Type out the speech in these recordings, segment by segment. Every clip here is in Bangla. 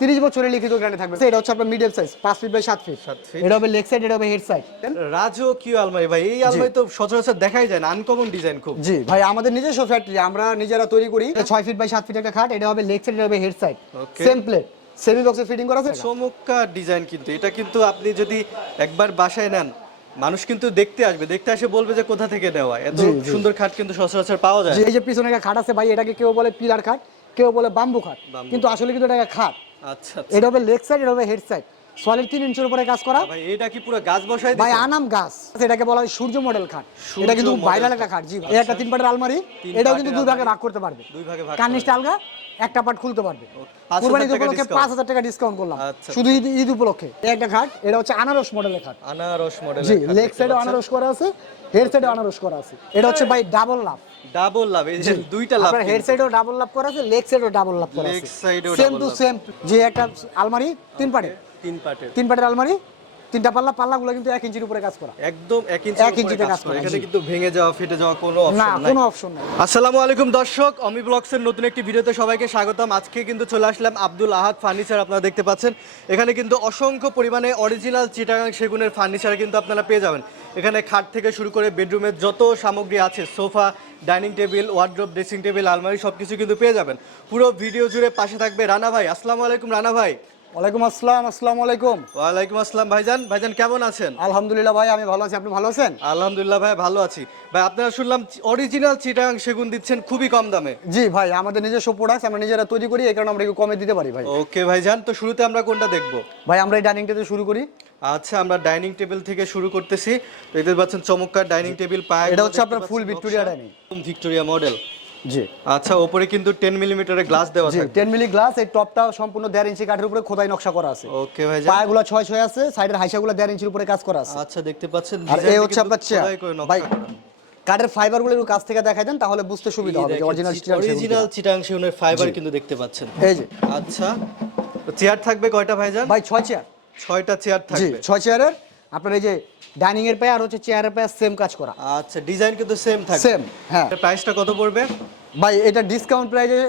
তিরিশ বছরের লিখিত গ্যারান্টি থাকবে। এটা হচ্ছে আপনার মিডিয়াম সাইজ পাঁচ ফিট বাই সাত ফিট সাত feet। এটা হবে লেগ সাইড এটা হবে হেড সাইড রাজকীয় আলমারি? ভাই এই আলমারি তো সচরাচর দেখাই যায় না আনকমন ডিজাইন খুব। জি ভাই আমাদের নিজস্ব ফ্যাক্টরি আমরা নিজেরা তৈরি করি। এটা ছয় ফিট বাই সাত ফিট একটা খাট এটা হবে লেগ সাইড এটা হবে head side. Same plate semi বক্সে ফিটিং করা আছে। চমৎকার ডিজাইন কিন্তু এটা কিন্তু আপনি যদি একবার বাসায় নেন মানুষ কিন্তু দেখতে আসবে দেখতে আসে বলবে যে কোথা থেকে নেওয়া। এত। সুন্দর খাট কিন্তু সচরাচর পাওয়া যায় এই যে পিছনে একটা খাট আছে ভাই এটাকে কেউ বলে পিলার খাট কেউ বলে বাম্বু খাট। কিন্তু আসলে কিন্তু এটা একটা খাট। আচ্ছা আচ্ছা। এটা হবে লেগ সাইড এটা হবে হেড সাইড সলিড তিন ইঞ্চের উপরে কাজ করা। ভাই এটা কি পুরো গাছ বসাই ভাই আনাম গাছ। এটাকে বলা হয় সূর্য মডেল খাট। এটা কিন্তু ভাইরাল। একটা খাট। জি ভাই। এই একটা তিন পাটের আলমারি। এটাও কিন্তু দুই ভাগে ভাগ করতে পারবে। দুই ভাগে ভাগ কার্নিশটা আলগা? একটা পার্ট খুলতে পারবে। কুরবানি উপলক্ষে পাঁচ হাজার টাকা ডিসকাউন্ট করলাম। আচ্ছা, শুধু ঈদ ঈদ উপলক্ষে। একটা খাট এটা হচ্ছে আনারস মডেলের খাট। আনারস মডেল জি লেগ সাইডে আনারস করা আছে হেড সাইডে আনারস করা আছে। এটা হচ্ছে ভাই ডাবল লাভ ডাবল লাভ এই যে দুইটা লাভ আপনার হেড সাইডেও ডাবল লাভ করা আছে লেগ সাইডেও ডাবল লাভ করা আছে। side এও সেম টু সেম যে একটা আলমারি তিন পাটের। তিন পার্টের তিন পাটের আলমারি তিনটা পাল্লা পাল্লাগুলো কিন্তু এক ইঞ্চির উপরে কাজ করা। একদম এক ইঞ্চি এক ইঞ্চিতে কাজ করা, এখানে কিন্তু ভেঙে যাওয়া ফেটে যাওয়া কোনো অপশন নাই। কোনো অপশন নাই। আসসালামু আলাইকুম দর্শক অমি ব্লগসের নতুন একটি ভিডিওতে সবাইকে স্বাগতম। আজকে কিন্তু চলে আসলাম আব্দুল আহাদ ফার্নিচার আপনারা দেখতে পাচ্ছেন। এখানে কিন্তু অসংখ্য পরিমাণে অরিজিনাল চিটাগাং সেগুনের ফার্নিচার কিন্তু আপনারা পেয়ে যাবেন। এখানে খাট থেকে শুরু করে বেডরুমের যত সামগ্রী আছে sofa dining table wardrobe dressing table আলমারি সব কিছু কিন্তু পেয়ে যাবেন। পুরো ভিডিও জুড়ে পাশে থাকবে রানা ভাই। আসসালামু আলাইকুম রানা ভাই। ওয়ালাইকুম আসসালাম আসসালামু আলাইকুম। ওয়ালাইকুম আসসালাম ভাইজান। ভাইজান কেমন আছেন? আলহামদুলিল্লাহ ভাই আমি ভালো আছি। আপনি ভালো আছেন? আলহামদুলিল্লাহ ভাই ভালো আছি। ভাই আপনারা শুনলাম অরিজিনাল চিটাগাং সেগুন দিচ্ছেন খুবই কম দামে। জি ভাই আমাদের নিজস্ব প্রোডাক্ট আমরা নিজেরা তৈরি করি এই কারণে আমরা একটু কমে দিতে পারি ভাই। ওকে ভাইজান তো শুরুতে আমরা কোনটা দেখব? ভাই আমরা এই ডাইনিং টেবিল শুরু করি। আচ্ছা আমরা ডাইনিং টেবিল থেকে শুরু করতেছি। দেখতে পাচ্ছেন চমৎকার ডাইনিং টেবিল পায় এটা হচ্ছে আপনার full Victoria dining। Victoria model জি। আচ্ছা ওপরে কিন্তু টেন মিলিমিটারের গ্লাস দেওয়া থাকে টেন মিলি গ্লাস এই টপটা সম্পূর্ণ দেড় ইঞ্চি কাঠের উপরে খোদাই নকশা করা আছে। ওকে ভাইজান। পায়াগুলো ছয় ছয় আছে সাইডের হাইসাগুলো দেড় ইঞ্চির উপরে কাজ করা আছে। আচ্ছা দেখতে পাচ্ছেন আর এই হচ্ছে আপনার চেয়ার ভাই কাঠের ফাইবারগুলো একটু কাছ থেকে দেখাই দেন তাহলে বুঝতে সুবিধা হবে যে অরিজিনাল অরিজিনাল চিটাং সেগুনের ফাইবার কিন্তু দেখতে পাচ্ছেন। এই যে। আচ্ছা চেয়ার থাকবে কয়টা ভাইজান? ভাই ছয় চেয়ার ছয়টা চেয়ার জি থাকবে। ছয় চেয়ারের আপনার এই যে ডাইনিং এর পায়ে আর হচ্ছে চেয়ারের পায়ে সেম কাজ করা। আচ্ছা ডিজাইন কিন্তু সেম থাকবে। সেম হ্যাঁ। প্রাইসটা কত পড়বে? ভাই এটা ডিসকাউন্ট প্রাইসে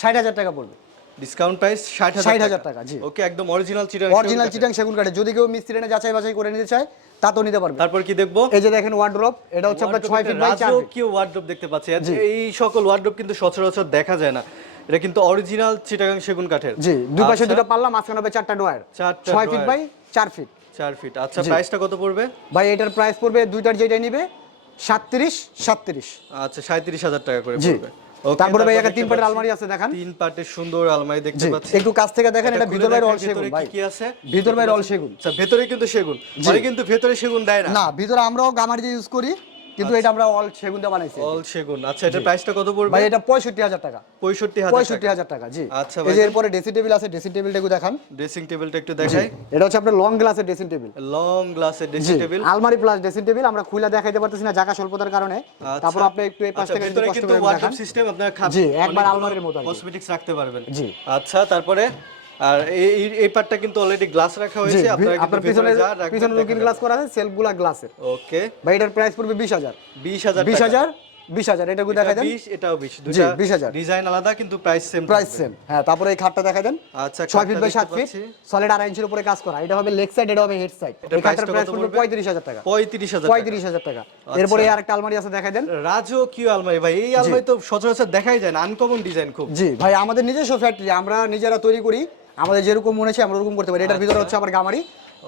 ষাট হাজার টাকা পড়বে। ডিসকাউন্ট প্রাইস ষাট 60,000 টাকা, জি। ওকে একদম অরিজিনাল চিটাং অরিজিনাল চিটাং সেগুন কাঠে যদি কেউ মিস্ত্রি এনে যাচাই বাছাই করে নিতে চায় তা তো নিতে পারবে। তারপর কি দেখব? এই যে দেখেন ওয়ার্ড্রপ এটা হচ্ছে আপনার ছয় ফিট বাই চার ফিট রাজকীয় ওয়ার্ড্রপ দেখতে পাচ্ছি। এই সকল ওয়ার্ড্রপ কিন্তু সচরাচর দেখা যায় না। এটা কিন্তু অরিজিনাল চিটাগাং সেগুন কাঠের। জি দুই পাশে আচ্ছা, দুটো পাল্লা মাঝখানে হবে চারটা ডোয়ার ছয় ফিট। বাই চার ফিট চার ফিট আচ্ছা প্রাইসটা কত পড়বে? ভাই এটার প্রাইস পড়বে দুইটার যেটা নিবে সাতত্রিশ সাতত্রিশ। আচ্ছা সাঁত্রিশ হাজার টাকা করে পড়বে। তারপরে ভাই একটা তিন পাটের আলমারি আছে দেখান। তিন পাটের সুন্দর আলমারি দেখতে পাচ্ছি। একটু কাছ থেকে দেখেন এটা খুলে ভিতর বাইরে অল সেগুন ভাই। কি কি আছে? ভিতর বাইরে অল সেগুন। আচ্ছা ভেতরে কিন্তু সেগুন। মানে কিন্তু ভেতরে সেগুন দেয় না। না ভিতরে আমরাও গামারি ইউজ করি। কিন্তু এটা আমরা অল সেগুন দিয়ে বানাইছি অল সেগুন। আচ্ছা এটার প্রাইসটা কত পড়বে? ভাই এটা পঁয়ষট্টি হাজার টাকা। পঁয়ষট্টি হাজার পঁয়ষট্টি হাজার টাকা জি। আচ্ছা এই। যে এরপরে ড্রেসিং টেবিল আছে ড্রেসিং টেবিলটা একটু দেখান। ড্রেসিং টেবিলটা একটু দেখাই। এটা হচ্ছে আপনার লং গ্লাসের ড্রেসিং টেবিল লং গ্লাসের ড্রেসিং টেবিল আলমারি প্লাস ড্রেসিং টেবিল আমরা খুলে দেখাইতে পারতেছি না জায়গা স্বল্পতার কারণে। তারপর আপনি একটু এই পাশ আচ্ছা থেকে যদি ভেতরে কষ্ট কিন্তু করে ওয়ার্ডরোব দেখান। সিস্টেম আপনার খাপ জি, একবার আলমারির মতো কসমেটিক্স রাখতে পারবেন। জি। আচ্ছা তারপরে? আর এই এই- পার্টটা কিন্তু অলরেডি গ্লাস রাখা হয়েছে আপনারা আপনার পিছনে পিছনে লুকিং গ্লাস করা আছে সেলফগুলা গ্লাসের ওকে ভাই এটার প্রাইস পড়বে বিশ হাজার। 20000 বিশ হাজার এটা দেখা দেন। 20 এটাও 20 জি, দুটো 20,000 ডিজাইন আলাদা কিন্তু প্রাইস সেম প্রাইস সেম হ্যাঁ তারপরে এই খাটটা দেখা দেন। আচ্ছা ছয় ফিট বাই সাত ফিট সলিড আড়াই ইঞ্চির উপরে কাজ করা। এটা হবে লেগ সাইড এটা হবে হেড সাইড এই খাটটার প্রাইস পড়বে পড়বে? পঁয়ত্রিশ হাজার টাকা। 35000 টাকা। পঁয়ত্রিশ হাজার টাকা। এরপরে আর একটা আলমারি আছে দেখা দেন। রাজকীয় আলমারি ভাই? এই আলমারি তো সচরাচর দেখাই যায় না আনকমন ডিজাইন খুব। জি ভাই আমাদের নিজস্ব ফ্যাক্টরি আমরা নিজেরা তৈরি করি। আমাদের যেরকম মনে হচ্ছে আমরা ওরকম করতে পারি। এটার ভিতরে হচ্ছে আমার গামারি।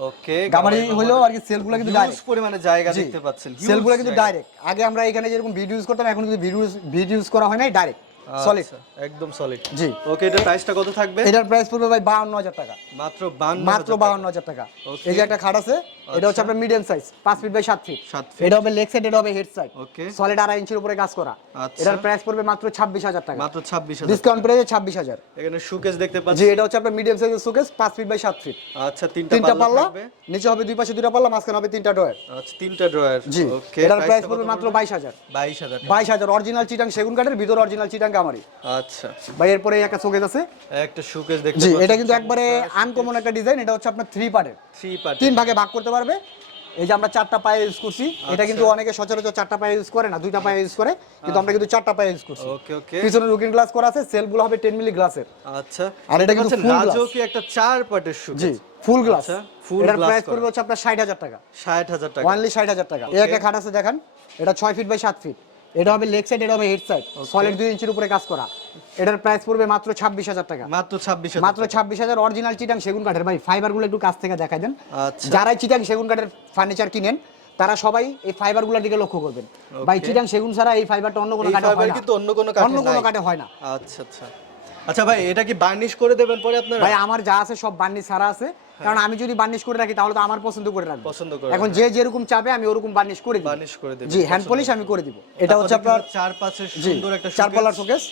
ওকে গামারি হলো আর কি সেলগুলো কিন্তু ডাইরেক্ট পরিমাণে জায়গা দেখতে পাচ্ছেন। সেলগুলো কিন্তু ডাইরেক্ট আগে আমরা এখানে যেরকম ভিডিও ইউজ করতাম এখন কিন্তু ভিডিও ভিডিও ইউজ করা হয় না ডাইরেক্ট সলিড আচ্ছা, একদম সলিড জি। ওকে এটা প্রাইসটা কত থাকবে? এটার প্রাইস পড়বে ভাই বাউন্ন হাজার টাকা। মাত্র 52000 মাত্র বাউন্ন হাজার টাকা। Okay. এই যে একটা খাট আছে এটা হচ্ছে আপনার মিডিয়াম সাইজ পাঁচ ফিট বাই সাত ফিট সাত feet। এটা হবে লেগ সাইড এটা হবে হেড সাইড ওকে সলিড আড়াই ইঞ্চির উপরে কাজ করা। আচ্ছা। এটার প্রাইস পড়বে মাত্র ছাব্বিশ হাজার টাকা। মাত্র 26000 ডিসকাউন্ট প্রাইসে ছাব্বিশ হাজার। এখানে সুকেস দেখতে জি পাচ্ছি এটা হচ্ছে আপনার মিডিয়াম সাইজের শোকেস পাঁচ ফিট বাই সাত ফিট আচ্ছা তিনটা তিনটা পাল্লা নিচে হবে দুই পাশে দুইটা পাল্লা মাঝখানে হবে তিনটা ডয়ার আচ্ছা তিনটা ড্রয়ার জি ওকে এটার প্রাইস পড়বে মাত্র বাইশ হাজার। 22000 বাইশ হাজার অরিজিনাল চিটাং সেগুন কাঠের ভিতর অরিজিনাল চিটাং কামারি আচ্ছা। ভাই এরপরে একটা শোকেস আছে। একটা সুকেস দেখতে জি এটা কিন্তু একবারে আনকমন একটা ডিজাইন এটা হচ্ছে আপনার থ্রি পার্টের থ্রি পার্ট তিন ভাগে ভাগ করতে পারবে? এই যে আমরা চারটা পায়ে ইউজ করছি এটা কিন্তু অনেকে সচরাচর চারটা পায়ে ইউজ করে না দুইটা পায়ে ইউজ করে কিন্তু আমরা কিন্তু চারটা পায়ে ইউজ করছি। ওকে ওকে। পিছনে লুকিং গ্লাস করা আছে সেলগুলো হবে টেন মিলি গ্লাসের। আচ্ছা। আর এটা কিন্তু glass। রাজও কি একটা চার পাটের শু জি ফুল গ্লাস। আচ্ছা, full এটার প্রাইস। পড়বে হচ্ছে আপনার ষাট হাজার টাকা। ষাট হাজার টাকা। ওয়ানলি ষাট হাজার টাকা। এই একটা খাট আছে দেখেন। এটা ছয় ফিট বাই সাত ফিট এটা হবে লেগ সাইড এটা হবে হেড সাইড সলিড দুই ইঞ্চির উপরে কাজ করা। এটার প্রাইস পড়বে মাত্র ছাব্বিশ হাজার টাকা। মাত্র ছাব্বিশ মাত্র ছাব্বিশ হাজার অরিজিনাল চিটাং সেগুন কাঠের। ভাই ফাইবারগুলো একটু কাছ থেকে দেখাই দেন। আচ্ছা। যারাই চিটাং সেগুন কাঠের ফার্নিচার কিনেন তারা সবাই এই ফাইবারগুলোর দিকে লক্ষ্য করবেন। ভাই চিটাং সেগুন ছাড়া এই ফাইবারটা অন্য কোনো কাঠে হয় না। কিন্তু অন্য কোনো কাঠে অন্য কোনো কাঠে হয় না। আচ্ছা আচ্ছা। আচ্ছা ভাই এটা কি বার্নিশ করে দেবেন পরে আপনারা? ভাই আমার যা আছে সব বার্নিশ ছাড়া আছে। কারণ আমি যদি বার্নিশ করে রাখি তাহলে তো আমার পছন্দ করে রাখব। পছন্দ করে এখন যে যেরকম চাবে আমি ওরকম বার্নিশ করে দিই বার্নিশ করে দেবেন জি হ্যান্ড পলিশ আমি করে দিব। এটা হচ্ছে আপনার চার পাঁচের সুন্দর একটা চার। পাল্লার শোকেস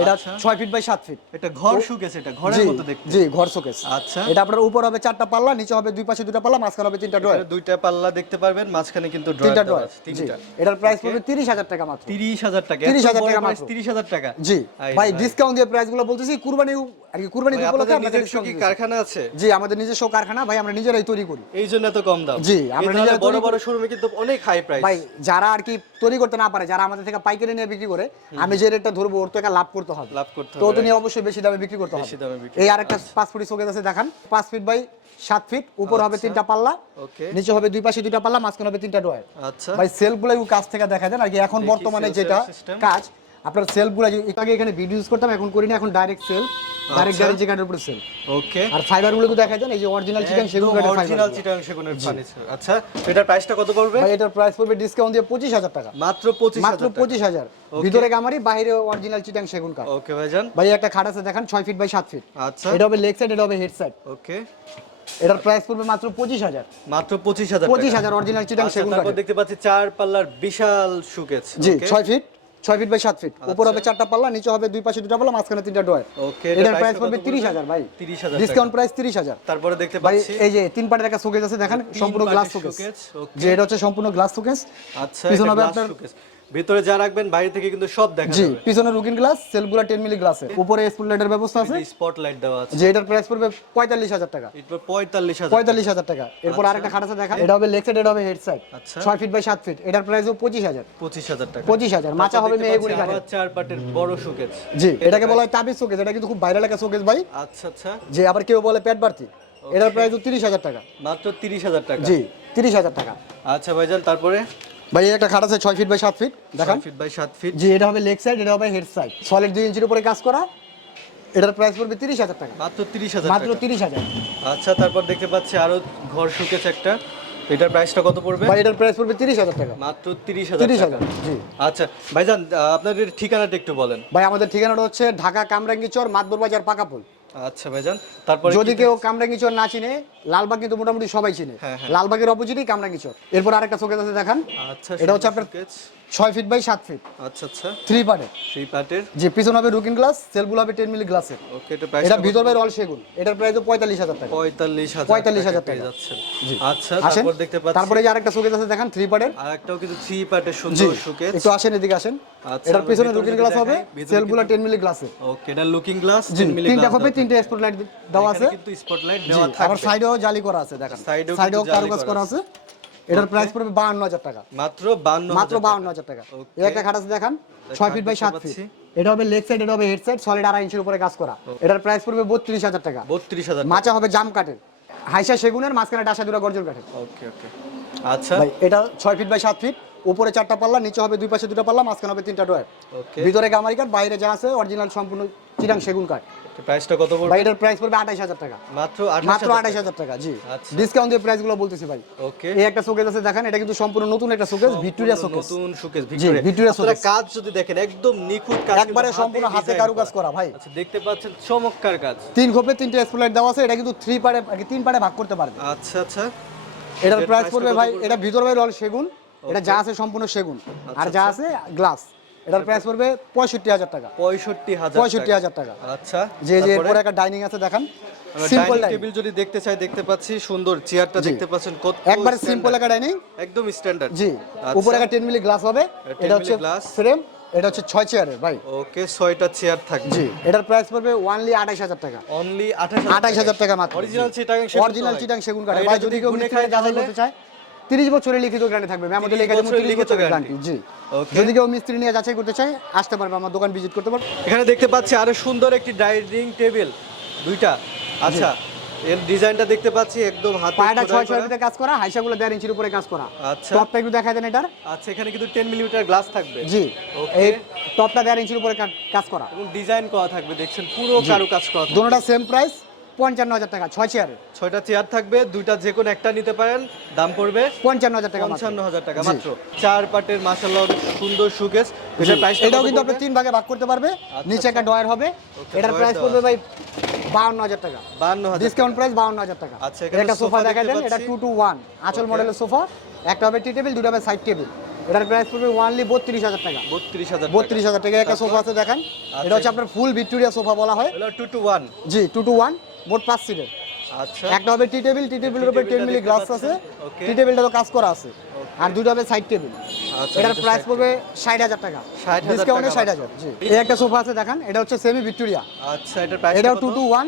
এটা আচ্ছা। ছয় ফিট বাই সাত ফিট এটা ঘর শুকেছে এটা ঘরের মতো দেখতে। জি ঘর শোকেস আচ্ছা। এটা আপনার উপর হবে চারটা পাল্লা নিচে হবে দুই পাশে দুটা পাল্লা মাঝখানে হবে তিনটা ড্রয়ার দুইটা পাল্লা দেখতে পারবেন মাঝখানে কিন্তু ড্রয়ার তিনটা ড্রয়ার তিনটা। এটার প্রাইস পড়বে তিরিশ হাজার টাকা মাত্র। তিরিশ হাজার টাকা। 30,000 টাকা মাত্র। তিরিশ হাজার টাকা। জি ভাই। ডিসকাউন্ট দিয়ে প্রাইসগুলো বলতেছি কুরবানি আর কি কুরবানি উপলক্ষে আপনাদের কি কারখানা আছে? জি আমাদের নিজস্ব কারখানা ভাই আমরা নিজেরাই তৈরি করি। এই জন্য এত কম দাম। জি, আমরা নিজেরা বড় বড় শোরুমে কিন্তু অনেক হাই প্রাইস ভাই যারা আর কি তৈরি করতে না পারে যারা আমাদের থেকে পাইকারি নিয়ে বিক্রি করে আমি যে রেটটা ধরবো ওর থেকে লাভ করতে হবে। লাভ করতে হবে তো নিয়ে অবশ্যই বেশি দামে বিক্রি করতে হবে। বেশি দামে বিক্রি এই আরেকটা পাঁচ ফুটি শোকেস আছে দেখান। পাঁচ ফিট বাই সাত ফিট উপর হবে তিনটা পাল্লা ওকে নিচে হবে দুই পাশে দুইটা পাল্লা মাঝখানে হবে তিনটা ড্রয়ার আচ্ছা। ভাই সেলফগুলো একটু কাছ থেকে দেখা দেন আর কি এখন বর্তমানে যেটা কাজ আপনার সেলফগুলো আগে এখানে ভিডিও ইউজ করতাম এখন করি না এখন ডাইরেক্ট সেল ডাইরেক্ট। গ্যারেন্টি কার্ডের উপরে সেল ওকে আর ফাইবারগুলো একটু দেখা দেন এই যে অরিজিনাল চিকেন সেগুন কাঠের অরিজিনাল ফাইবার চিটাং সেগুনের ফার্নিচার আচ্ছা তো এটার প্রাইসটা কত পড়বে? ভাই এটার প্রাইস পড়বে ডিসকাউন্ট দিয়ে পঁচিশ হাজার টাকা। মাত্র পঁচিশ মাত্র পঁচিশ হাজার। ভিতরে গামারি বাইরে অরিজিনাল চিটাং সেগুন কাঠ। ওকে ভাইজান। ভাই একটা খাট আছে দেখেন ছয় ফিট বাই সাত ফিট আচ্ছা। এটা হবে লেগ সাইড এটা হবে হেড সাইড ওকে এটার প্রাইস পড়বে মাত্র পঁচিশ হাজার। মাত্র পঁচিশ হাজার পঁচিশ হাজার অরিজিনাল চিটাং আচ্ছা, সেগুন তারপর কাঠের। দেখতে পাচ্ছি চার পাল্লার বিশাল সুকেস জি ছয় ফিট ছয় ফিট বাই সাত ফিট উপর হবে চারটা পাল্লা নিচে হবে দুই পাশে দুটা পাল্লা মাঝখানে তিনটা ড্রয়ার। ওকে এটার প্রাইস পড়বে তিরিশ হাজার ভাই। তিরিশ হাজার ডিসকাউন্ট প্রাইস তিরিশ হাজার। তারপরে দেখতে ভাই এই যে তিন পাটের একটা শোকেস আছে দেখেন সম্পূর্ণ গ্লাস শোকেস যে এটা হচ্ছে সম্পূর্ণ গ্লাস শোকেস আচ্ছা পিছনে হবে আপনার-। ভিতরে যা রাখবেন বাইরে থেকে কিন্তু সব দেখা জি পিছনে রুকিং গ্লাস সেলগুলা টেন মিলি গ্লাসে উপরে স্পুলেটের ব্যবস্থা আছে? স্পটলাইট দেওয়া আছে। যে এটার প্রাইস পড়বে পঁয়তাল্লিশ হাজার টাকা। এরপর পঁয়তাল্লিশ হাজার পঁয়তাল্লিশ হাজার টাকা। এরপর আরেকটা খাট আছে দেখা। এটা হবে লেগ সাইড এটা হবে হেড সাইড আচ্ছা। ছয় ফিট বাই সাত ফিট এটার প্রাইসও পঁচিশ হাজার। পঁচিশ হাজার টাকা। পঁচিশ হাজার। মাচা হবে কাঠের আবার চার পাটের বড় সুকেস জি এটাকে বলা হয় তাবিজ শোকেস এটা কিন্তু খুব ভাইরাল একটা শোকেস ভাই। আচ্ছা আচ্ছা। যে আবার কেউ বলে পেট বাড়তি। এটার প্রাইস তিরিশ হাজার টাকা। মাত্র তিরিশ হাজার টাকা। জি তিরিশ হাজার টাকা। আচ্ছা ভাইজান তারপরে? ভাই একটা খাট আছে ছয় ফিট বাই সাত ফিট দেখান। ফিট বাই সাত ফিট জি এটা হবে লেগ সাইড এটা হবে হেড সাইড সলিড দুই ইঞ্চির উপরে কাজ করা এটার প্রাইস পড়বে তিরিশ হাজার টাকা। মাত্র তিরিশ হাজার মাত্র তিরিশ হাজার। আচ্ছা তারপর দেখতে পাচ্ছি আরও ঘর শুকেছে একটা। এটার প্রাইসটা কত পড়বে? ভাই এটার প্রাইস পড়বে তিরিশ হাজার টাকা। মাত্র তিরিশ হাজার তিরিশ টাকা। হাজার জি। আচ্ছা ভাইজান আপনাদের ঠিকানাটা একটু বলেন। ভাই আমাদের ঠিকানাটা হচ্ছে ঢাকা কামরাঙ্গি চর মাতবর বাজার পাকাপুল আচ্ছা ভাইজান তারপরে যদি কেউ কামরাঙ্গিচর না চিনে লালবাগ কিন্তু মোটামুটি সবাই চিনে হ্যাঁ, হ্যাঁ। লালবাগের অপোজিটই কামরাঙ্গিচর এরপর আরেকটা শোকেস আছে দেখান আচ্ছা এটা হচ্ছে আপনার। ছয় ফিট বাই সাত ফিট আচ্ছা আচ্ছা। থ্রি পার্টে থ্রি পার্টের যে পিছনে হবে রুকিং গ্লাস সেলগুলো হবে টেন মিলি গ্লাসের ওকে এটা প্রাইস এটা ভিতর বাইরে অল সেগুন এটার প্রাইস পঁয়তাল্লিশ হাজার টাকা। পঁয়তাল্লিশ হাজার 45,000 পেয়ে টাকা। যাচ্ছেন। আচ্ছা আসেন। তারপর দেখতে পাচ্ছি তারপরে যে আরেকটা শোকেস আছে দেখেন থ্রি পার্টের আর একটাও কিন্তু থ্রি পার্টের সুন্দর শুকেস একটু আসেন এদিকে আসেন। আচ্ছা, এটার পিছনে রুকিং গ্লাস হবে সেলগুলো টেন মিলি গ্লাসে ওকে এটা লুকিং গ্লাস জি তিনটা হবে তিনটে স্পট লাইট দেওয়া আছে। কিন্তু স্পটলাইট জি দেওয়া আবার সাইডেও জালি করা আছে দেখেন। সাইডেও কারুকাজ করা করা আছে। এটার প্রাইস পড়বে বাহান্ন হাজার টাকা। মাত্র 52 মাত্র বাহান্ন হাজার টাকা। এই একটা খাট আছে দেখান ছয় ফিট বাই সাত ফিট এটা হবে লেগ সাইড এটা হবে হেড সাইড সলিড আড়াই ইঞ্চির উপরে কাজ করা। এটার প্রাইস পড়বে বত্রিশ হাজার টাকা। 32000 মাচা হবে জাম কাঠের। হাইসা সেগুনের মাঝখানে ডাসা দুরা গর্জন কাঠের। ওকে ওকে আচ্ছা। ভাই এটা ছয় ফিট বাই সাত ফিট উপরে চারটা পাল্লা নিচে হবে দুই পাশে দুটো পাল্লা মাঝখানে হবে তিনটা ডোয়ার ভিতরে গামারি কাঠ বাইরে যা আছে অরিজিনাল সম্পূর্ণ চিরাং সেগুন কাঠ। প্রাইসটা কত পড়বে? ভাই এটার প্রাইস পড়বে আঠাইশ হাজার টাকা। মাত্র মাত্র 28000 টাকা? জি। আচ্ছা। ডিসকাউন্ট দিয়ে প্রাইসগুলো বলতেছি ভাই। ওকে এই একটা শোকেস আছে দেখেন এটা কিন্তু সম্পূর্ণ নতুন একটা শোকেস ভিক্টোরিয়া শোকেস নতুন শোকেস ভিক্টোরিয়া ভিক্টোরিয়া আপনারা কাজ যদি দেখেন একদম নিখুঁত কাজ একবারে সম্পূর্ণ হাতে কারুকাজ করা। ভাই। আচ্ছা দেখতে পাচ্ছেন চমৎকার কাজ। তিন খোপে তিনটে স্প্লাইট দেওয়া আছে এটা কিন্তু থ্রি পারে তিন পারে ভাগ করতে পারবে। আচ্ছা আচ্ছা। এটার প্রাইস পড়বে ভাই এটা ভিতর বাইরে অল সেগুন এটা যা আছে সম্পূর্ণ সেগুন। আর যা আছে গ্লাস এটার প্রাইস পড়বে পঁয়ষট্টি হাজার টাকা। পঁয়ষট্টি হাজার পঁয়ষট্টি হাজার টাকা। আচ্ছা যে যে এরপরে একটা ডাইনিং আছে দেখেন। সিম্পল টেবিল যদি দেখতে চাই দেখতে পাচ্ছি সুন্দর চেয়ারটা দেখতে পাচ্ছেন কত একবারে সিম্পল একটা ডাইনিং একদম স্ট্যান্ডার্ড জি। উপরে একটা টেন মিলি গ্লাস হবে। এটা হচ্ছে glass। ফ্রেম এটা হচ্ছে ছয় চেয়ারের ভাই। ওকে ছয়টা চেয়ার থাকবে। জি। এটার প্রাইস পড়বে ওয়ানলি আঠাইশ হাজার টাকা। অনলি আঠাশ আঠাইশ হাজার টাকা মাত্র। অরিজিনাল চিটাগাং অরিজিনাল চিটাং সেগুন এটা ভাই যদি কেউ খায় যাচাই করতে চায় তিরিশ বছরের লিখিত গ্যারান্টি থাকবে। আমাদের 30 লেখা যেমন বছরের তিরিশ লিখিত বছরের গ্যারান্টি জি. যদি কেউ মিস্ত্রি নিয়ে যাচাই করতে চায় আসতে পারবে আমার দোকান ভিজিট করতে পারবে। এখানে দেখতে পাচ্ছি আরও সুন্দর একটি ডাইনিং টেবিল দুইটা। আচ্ছা এর ডিজাইনটা দেখতে পাচ্ছি একদম হাতে পায়টা খোদাই ছয় ছয় করা। ফিটে কাজ করা হাইসাগুলো দেড় ইঞ্চির উপরে কাজ করা। আচ্ছা। টপটা একটু দেখা দেন এটার। আচ্ছা এখানে কিন্তু টেন মিলিমিটার গ্লাস থাকবে। জি। Okay. এই টপটা দেড় ইঞ্চির উপরে কাজ করা। এবং ডিজাইন করা থাকবে দেখছেন পুরো কারু কাজ করা। দুটোটা সেম প্রাইস পঞ্চান্ন হাজার টাকা ছয় চেয়ারের ছয়টা চেয়ার থাকবে দুইটা যে কোনো একটা নিতে পারেন দাম পড়বে পঞ্চান্ন হাজার টাকা। পঞ্চান্ন হাজার টাকা। মাত্র। চার পাটের মাসাল্লাহ সুন্দর সুকেস এটার প্রাইস এটাও কিন্তু আপনি তিন ভাগে ভাগ করতে পারবে। নিচে একটা ডয়ার হবে। এটার প্রাইস পড়বে ভাই বাউন্ন হাজার টাকা। হাজার ডিসকাউন্ট প্রাইস বাউন্ন হাজার টাকা। আচ্ছা, একটা সোফা দেখা দেন এটা টু টু ওয়ান আচল. মডেলের সোফা একটা হবে টি টেবিল দুটো হবে সাইড টেবিল এটার প্রাইস পড়বে ওয়ানলি বত্রিশ হাজার টাকা। বত্রিশ হাজার বত্রিশ হাজার টাকা একটা সোফা আছে দেখেন। এটা হচ্ছে আপনার ফুল ভিক্টোরিয়া সোফা বলা হয়। টু টু ওয়ান জি টু টু ওয়ান মোট পাঁচ সিটের আচ্ছা। একটা হবে টি টেবিল টি টেবিলের উপরে টেন মিলি গ্লাস আছে। টি টেবিলটা তো কাজ করা আছে। আর দুটো হবে সাইড টেবিল আচ্ছা, এটার প্রাইস পড়বে ষাট হাজার টাকা। 60,000 ডিসকাউন্টে ষাট হাজার জি। এই একটা সোফা আছে দেখেন। এটা হচ্ছে সেমি ভিক্টোরিয়া আচ্ছা এটার প্রাইস এটাও টু টু ওয়ান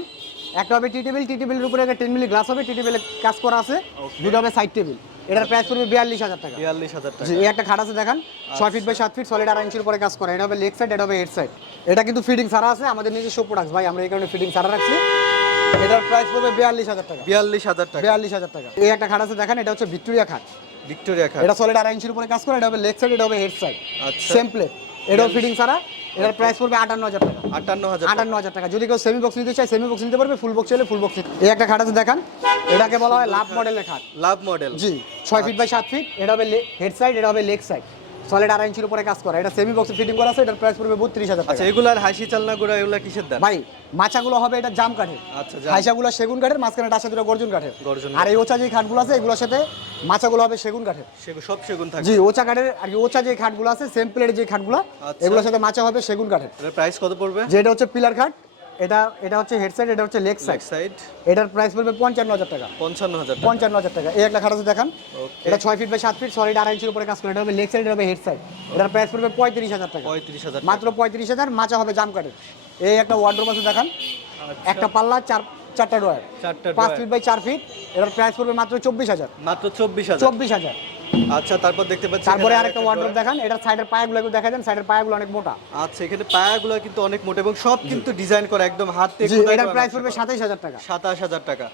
একটা হবে টি টেবিল টি টেবিলের উপরে একটা টেন মিলি গ্লাস হবে। টি টেবিলে কাজ করা আছে। দুটো হবে সাইড টেবিল এটার প্রাইস পড়বে বিয়াল্লিশ হাজার টাকা। বিয়াল্লিশ হাজার টাকা। জি এই একটা খাট আছে দেখেন। ছয় ফিট বাই সাত ফিট সলিড আড়াই ইঞ্চির উপরে কাজ করা। এটা হবে লেগ সাইড এটা হবে হেড সাইড এটা কিন্তু ফিটিং সারা আছে। আমাদের নিজস্ব প্রোডাক্ট ভাই। আমরা এই কারণে ফিটিং সারা রাখছি। এটার প্রাইস পড়বে বিয়াল্লিশ হাজার টাকা। বিয়াল্লিশ হাজার টাকা। বিয়াল্লিশ হাজার টাকা। এই একটা খাট আছে দেখেন এটা হচ্ছে ভিক্টোরিয়া খাট। ভিক্টোরিয়া খাট। এটা সলিড আড়াই ইঞ্চির উপরে কাজ করা এটা হবে লেগ সাইড এটা হবে হেড সাইড আচ্ছা। সেম প্লেট এটাও ফিটিং সারা এটার প্রাইস পড়বে আটান্ন হাজার টাকা। আটান্ন হাজার আটান্ন হাজার টাকা। যদি কেউ সেমি বক্স নিতে চায় সেমি বক্স নিতে পারবে ফুল বক্স চাইলে ফুল বক্স এই একটা খাট আছে দেখান এটাকে বলা হয় লাভ মডেলের খাট। লাভ মডেল জি ছয় ফিট বাই সাত ফিট এটা হবে হেড সাইড এটা হবে লেগ সাইড সলিড আড়াই ইঞ্চির উপরে কাজ করা। এটা সেমি বক্সে ফিটিং করা আছে এটার প্রাইস পড়বে বত্রিশ হাজার আচ্ছা এগুলার হাসি চালনা গুড়া এগুলা কিসের দাম? ভাই মাচাগুলো হবে এটা জাম কাঠের। আচ্ছা। হাইসাগুলো সেগুন কাঠের মাঝখানে টাসা দুটো গর্জন কাঠের। গর্জন আর এই ওচা যে খাটগুলো আছে এগুলোর সাথে মাচাগুলো হবে সেগুন কাঠের। সব সেগুন থাকবে। জি ওচা কাঠের আর কি ওচা যে খাটগুলো আছে সেম প্লেটের যে খাটগুলো আচ্ছা। এগুলোর সাথে মাচা হবে সেগুন কাঠের। প্রাইস কত পড়বে? যে এটা হচ্ছে পিলার খাট এটা এটা হচ্ছে হেড সাইড এটা হচ্ছে লেগ সাইড সাইড এটার প্রাইস পড়বে পঞ্চান্ন হাজার টাকা। পঞ্চান্ন হাজার টাকা। পঞ্চান্ন হাজার টাকা। এই একটা খাট আছে দেখান. এটা ছয় ফিট বাই সাত ফিট সলিড আড়াই ইঞ্চির উপরে কাজ করে। এটা হবে লেগ সাইড এটা হবে হেড সাইড এটার প্রাইস পড়বে পঁয়ত্রিশ হাজার টাকা। পঁয়ত্রিশ হাজার মাত্র পঁয়ত্রিশ হাজার মাচা হবে জাম কাঠের এই একটা ওয়ার্ড্রোব আছে দেখান। একটা পাল্লা চার চারটা ড্রয়ার চারটা পাঁচ ফিট বাই চার ফিট এটার প্রাইস পড়বে মাত্র চব্বিশ হাজার। মাত্র চব্বিশ হাজার। চব্বিশ হাজার। আচ্ছা তারপর দেখতে পাচ্ছি তারপরে আরেকটা একটা দেখান এটার সাইডের পায়াগুলো একটু দেখা দেন সাইডের পায়াগুলো অনেক মোটা। আচ্ছা এখানে পায়াগুলো কিন্তু অনেক মোটা এবং সব কিন্তু ডিজাইন করা একদম হাতে জি এটার প্রাইস পড়বে সাতাইশ হাজার টাকা। সাতাশ হাজার টাকা।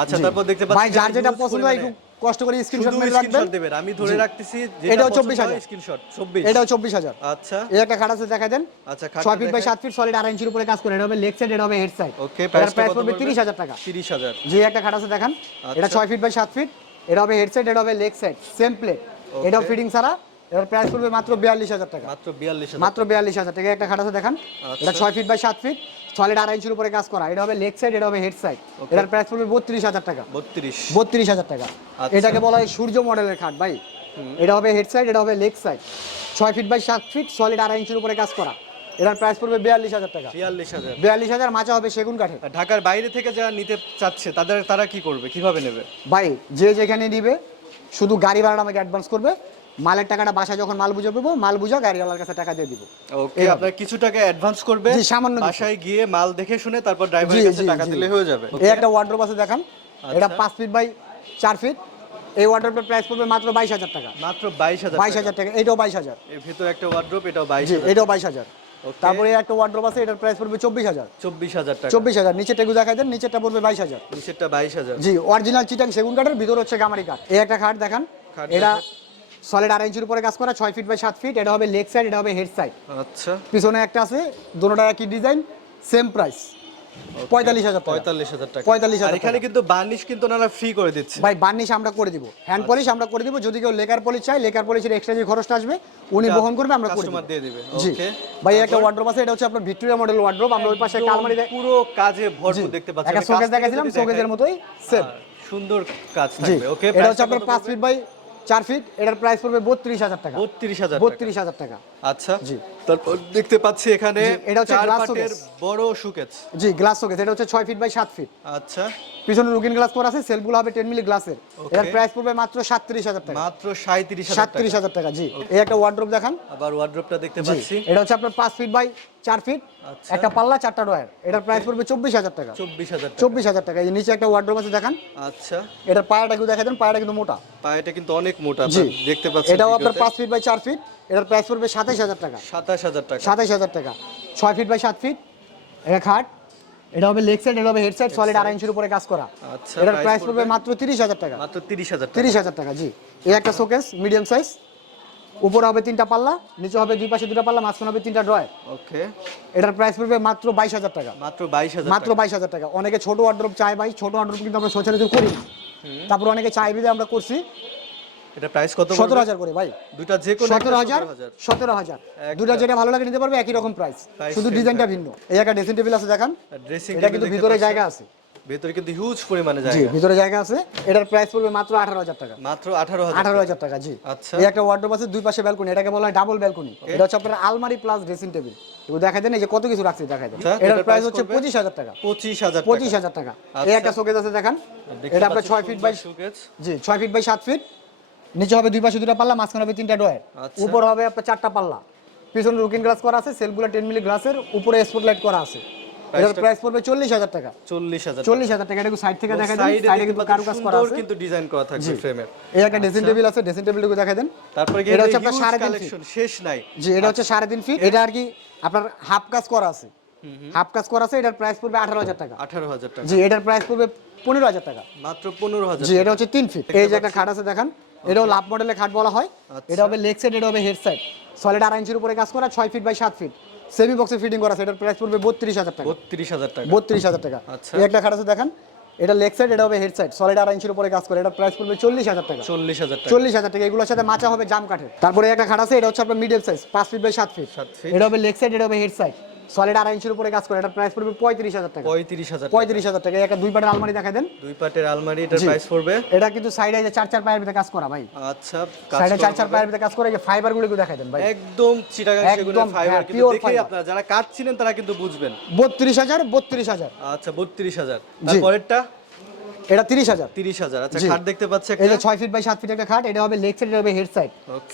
আচ্ছা তারপর দেখতে পাচ্ছি ভাই যার যেটা পছন্দ হয় একটু কষ্ট করে স্ক্রিনশট মেরে রাখবেন। দেবেন। আমি ধরে জি। রাখতেছি এটাও 24,000 স্ক্রিনশট চব্বিশ এটাও চব্বিশ হাজার। আচ্ছা। এই একটা খাট আছে দেখা দেন। আচ্ছা খাটটা ছয় ফিট বাই দেখাই। সাত ফিট সলিড আড়াই ইঞ্চির উপরে কাজ করে। এটা হবে লেগ সাইড এটা হবে হেড সাইড ওকে প্রাইস পড়বে তিরিশ হাজার টাকা। তিরিশ হাজার। যে একটা খাট আছে দেখান। এটা আচ্ছা। ছয় ফিট বাই সাত ফিট এটা হবে হেড সাইড এটা হবে লেগ সাইড সেম প্লেট এটা ফিটিং ছাড়া এটার প্রাইস পড়বে মাত্র বিয়াল্লিশ হাজার টাকা। মাত্র বিয়াল্লিশ মাত্র বিয়াল্লিশ হাজার টাকা। একটা খাট আছে দেখান। আচ্ছা। এটা ছয় ফিট বাই সাত ফিট সলিড আড়াই ইঞ্চির উপরে কাজ করা। এটা হবে লেগ সাইড এটা হবে হেড সাইড এটার প্রাইস পড়বে বত্রিশ হাজার টাকা। বত্রিশ। বত্রিশ হাজার টাকা। আচ্ছা। এটাকে বলা হয় সূর্য মডেলের খাট ভাই। এটা হবে হেড সাইড এটা হবে লেগ সাইড ছয় ফিট বাই সাত ফিট সলিড আড়াই ইঞ্চির উপরে কাজ করা। এটার প্রাইস পড়বে বিয়াল্লিশ হাজার টাকা। বিয়াল্লিশ হাজার। বিয়াল্লিশ হাজার মাচা হবে সেগুন আর ঢাকার বাইরে থেকে যারা নিতে চাচ্ছে তাদের তারা কি করবে? কীভাবে নেবে? ভাই যে যেখানে নিবে শুধু গাড়ি ভাড়াটা আমাকে অ্যাডভান্স করবে মালের টাকাটা যখন মাল বুঝে মাল বুঝা গাড়িওয়ালার কাছে টাকা দিয়ে দিব। ওকে আপনার কিছু টাকা অ্যাডভান্স করবে জি, সামান্য বাসায় গিয়ে মাল দেখে শুনে তারপর ড্রাইভারের কাছে টাকা দিলে হয়ে যাবে। এই একটা ওয়ার্ড্রোব আছে দেখান। এটা আচ্ছা। পাঁচ ফিট বাই চার ফিট এই ওয়ার্ড্রোবের প্রাইস পড়বে মাত্র বাইশ হাজার টাকা। মাত্র বাইশ হাজার বাইশ হাজার টাকা। এটাও বাইশ হাজার। এর ভিতরে একটা ওয়ার্ড্রোপ এটাও বাইশ জি হাজার। এটাও বাইশ হাজার। Okay. তারপরে একটা ওয়ার্ড্রোপ আছে এটার প্রাইস পড়বে চব্বিশ হাজার। চব্বিশ হাজার টাকা। চব্বিশ হাজার নিচেটা একটু খাই দেন নিচেরটা পড়বে বাইশ হাজার। নিচেরটা বাইশ হাজার। জি অরিজিনাল চিটাং সেগুন কাঠের ভিতর হচ্ছে গামারি কাঠ। এই একটা খাট দেখান। এটা। সলিড আড়াই ইঞ্চির উপরে কাজ করা ছয় ফিট বাই সাত ফিট এটা হবে লেগ সাইড এটা হবে হেড সাইড আচ্ছা। পিছনে একটা আছে দুটোটা একই ডিজাইন সেম প্রাইস পঁয়তাল্লিশ হাজার পঁয়তাল্লিশ হাজার টাকা। পঁয়তাল্লিশ হাজার এখানে কিন্তু বার্নিশ কিন্তু ওনারা ফ্রি করে দিচ্ছে। ভাই বার্নিশ আমরা করে দিব। হ্যান্ড। পলিশ আমরা করে দিব। যদি কেউ লেকার পলিশ চাই লেকার পলিশের এক্সট্রা যে খরচটা আসবে উনি বহন করবে আমরা করে দিয়ে দিবে। জি। ভাই একটা ওয়ার্ড্রোব আছে এটা হচ্ছে আপনার ভিক্টোরিয়া মডেল ওয়ার্ড্রোব আমরা ওই পাশে আলমারি পুরো কাজে ভরপুর দেখতে পাচ্ছেন। একটা শোকেস দেখাছিলাম শোকেসের মতোই সেম সুন্দর কাজ থাকবে। ওকে এটা হচ্ছে আপনার পাঁচ ফিট বাই চার ফিট এটার প্রাইস পড়বে বত্রিশ হাজার টাকা। বত্রিশ হাজার বত্রিশ হাজার টাকা। আচ্ছা। জি। তারপর দেখতে পাচ্ছি এখানে এটা হচ্ছে পাটের showcase। বড় সুকেজ জি গ্লাস শোকেস এটা হচ্ছে ছয় ফিট বাই সাত ফিট আচ্ছা। পিছনে লুকিং গ্লাস করা আছে সেলফগুলো হবে টেন মিলি গ্লাসের. এটার প্রাইস পড়বে মাত্র সাতত্রিশ হাজার টাকা। মাত্র সাঁত্রিশ হাজার সাতত্রিশ হাজার টাকা জি। এই একটা ওয়ার্ড্রোপ দেখান। আবার ওয়ার্ড্রপটা দেখতে পাচ্ছি। এটা হচ্ছে আপনার পাঁচ ফিট বাই চার ফিট। একটা পাল্লা চারটা ডয়ার এটার প্রাইস পড়বে চব্বিশ হাজার টাকা। চব্বিশ হাজার টাকা। এই নিচে একটা ওয়ার্ড্রোপ আছে দেখান। আচ্ছা। এটার পায়াটা একটু দেখা দেন পায়াটা কিন্তু মোটা। পায়েটা কিন্তু অনেক মোটা দেখতে পাচ্ছেন এটাও আপনার পাঁচ ফিট বাই চার ফিট এটার প্রাইস পড়বে সাতাইশ হাজার টাকা। সাতাশ হাজার টাকা। সাতাইশ হাজার টাকা। ছয় ফিট বাই সাত ফিট এটা খাট। এটা হবে লেগ সাইড এটা হবে হেড সাইড সলিড আড়াই ইঞ্চির উপরে কাজ করা। আচ্ছা, এটার প্রাইস পড়বে পড়বে? মাত্র তিরিশ হাজার টাকা। মাত্র তিরিশ হাজার তিরিশ হাজার টাকা জি। এই একটা শোকেস মিডিয়াম সাইজ উপরে হবে তিনটা পাল্লা নিচে হবে দুই পাশে দুটা পাল্লা মাঝখানে হবে তিনটা ড্রয় ওকে। এটার প্রাইস পড়বে মাত্র বাইশ হাজার টাকা। মাত্র বাইশ হাজার মাত্র বাইশ হাজার টাকা। অনেকে ছোট ওয়ার্ড্রোপ চায় ভাই ছোট ওয়ার্ড্রোপ কিন্তু আমরা সচরাচর করি না। তারপর অনেকে চাইবে যে আমরা করছি। এটা প্রাইস কত সতেরো পড়বে? হাজার করে ভাই। দুইটা যে কোনো সতেরো হাজার সতেরো হাজার। দুটা যেটা ভালো লাগে নিতে পারবে একই রকম প্রাইস শুধু ডিজাইনটা ভিন্ন। এই একটা ড্রেসিং টেবিল আছে দেখান। ড্রেসিং এটা কিন্তু ভিতরে জায়গা আছে। ভেতরে কিন্তু হিউজ পরিমাণে জি ভিতরে জায়গা আছে। এটার প্রাইস পড়বে মাত্র আঠারো হাজার টাকা। মাত্র আঠারো হাজার আঠারো হাজার টাকা জি। আচ্ছা। এই একটা ওয়ার্ডরোব আছে দুই পাশে ব্যালকনি এটাকে বলা হয় ডাবল ব্যালকনি এটা হচ্ছে আপনার আলমারি প্লাস ড্রেসিং টেবিল এগুলো দেখা দেন এই যে কত কিছু রাখছি দেখা দেন। আচ্ছা, এটার প্রাইস হচ্ছে পড়বে? পঁচিশ হাজার টাকা। পঁচিশ হাজার পঁচিশ হাজার টাকা। এই আচ্ছা। একটা শোকেজ আছে দেখান। এটা আপনার পাচ্ছি ছয় ফিট বাই showcase। জি ছয় ফিট বাই সাত ফিট নিচে হবে দুই পাশে দুটা পাল্লা মাঝখানে হবে তিনটা ডয়ার আচ্ছা। উপর হবে আপনার চারটা পাল্লা। পিছনে লুকিং গ্লাস করা আছে সেলগুলো টেন মিলি গ্লাসের উপরে স্পট লাইট করা আছে। এটার প্রাইস পড়বে চল্লিশ হাজার টাকা। চল্লিশ হাজার চল্লিশ হাজার টাকা এটা একটু সাইড থেকে দেখা দেন সাইডে কিন্তু কারুকাজ করা আছে। কিন্তু ডিজাইন করা থাকবে ফ্রেমের এই একটা ড্রেসিং টেবিল আছে ড্রেসিং টেবিলটুকু দেখা দেন। তারপরে এটা হচ্ছে আপনার সাড়ে তিন কালেকশন শেষ নাই। জি এটা হচ্ছে সাড়ে তিন ফিট এটা আর কি আপনার হাফ কাজ করা আছে। হাফ কাজ করা আছে এটার প্রাইস পড়বে আঠারো হাজার টাকা। আঠারো হাজার টাকা। জি এটার প্রাইস পড়বে পনেরো হাজার টাকা। মাত্র পনেরো হাজার জি এটা হচ্ছে তিন ফিট এই যে একটা খাট আছে দেখান। এটাও লাভ মডেলের খাট বলা হয়। আচ্ছা। এটা হবে লেগ সাইড এটা হবে হেড সাইড সলিড আড়াই ইঞ্চির উপরে কাজ করা ছয় ফিট বাই সাত ফিট সেমি বক্সে ফিটিং করা আছে এটার প্রাইস পড়বে বত্রিশ হাজার টাকা। বত্রিশ হাজার টাকা। বত্রিশ হাজার টাকা। আচ্ছা। এই একটা খাট আছে দেখেন। এটা লেগ সাইড এটা হবে হেড সাইড সলিড আড়াই ইঞ্চির উপরে কাজ করে এটার প্রাইস পড়বে চল্লিশ হাজার টাকা। চল্লিশ হাজার টাকা। চল্লিশ হাজার টাকা। এগুলোর সাথে মাচা হবে জাম কাঠের। তারপরে একটা খাট আছে এটা হচ্ছে আপনার মিডিয়াম সাইজ পাঁচ ফিট বাই সাত ফিট। এটা হবে লেগ সাইড এটা হবে হেড সাইড সলিড আড়াই ইঞ্চির উপরে কাজ করে এটার প্রাইস পড়বে পঁয়ত্রিশ হাজার টাকা। পঁয়ত্রিশ হাজার টাকা। পঁয়ত্রিশ হাজার টাকা। একটা দুই পাটের আলমারি দেখা দেন। দুই পাটের আলমারি এটার প্রাইস পড়বে? এটা কিন্তু সাইডে যে চার চার পায়ের ভিতরে কাজ করা ভাই। আচ্ছা কাজ সাইডে চার চার পায়ের ভিতরে কাজ করে যে ফাইবারগুলো দেখাই দেন ভাই। একদম চিটাগাং সেগুনের ফাইবার হ্যাঁ, কিন্তু দেখেই আপনারা যারা কাটছিলেন তারা কিন্তু বুঝবেন। বত্রিশ হাজার বত্রিশ হাজার। আচ্ছা বত্রিশ হাজার। তারপরেরটা এটা তিরিশ হাজার। তিরিশ হাজার। আচ্ছা। খাট দেখতে পাচ্ছে যে ছয় ফিট বাই সাত ফিট একটা খাট এটা হবে লেগ সাইড এটা হবে head side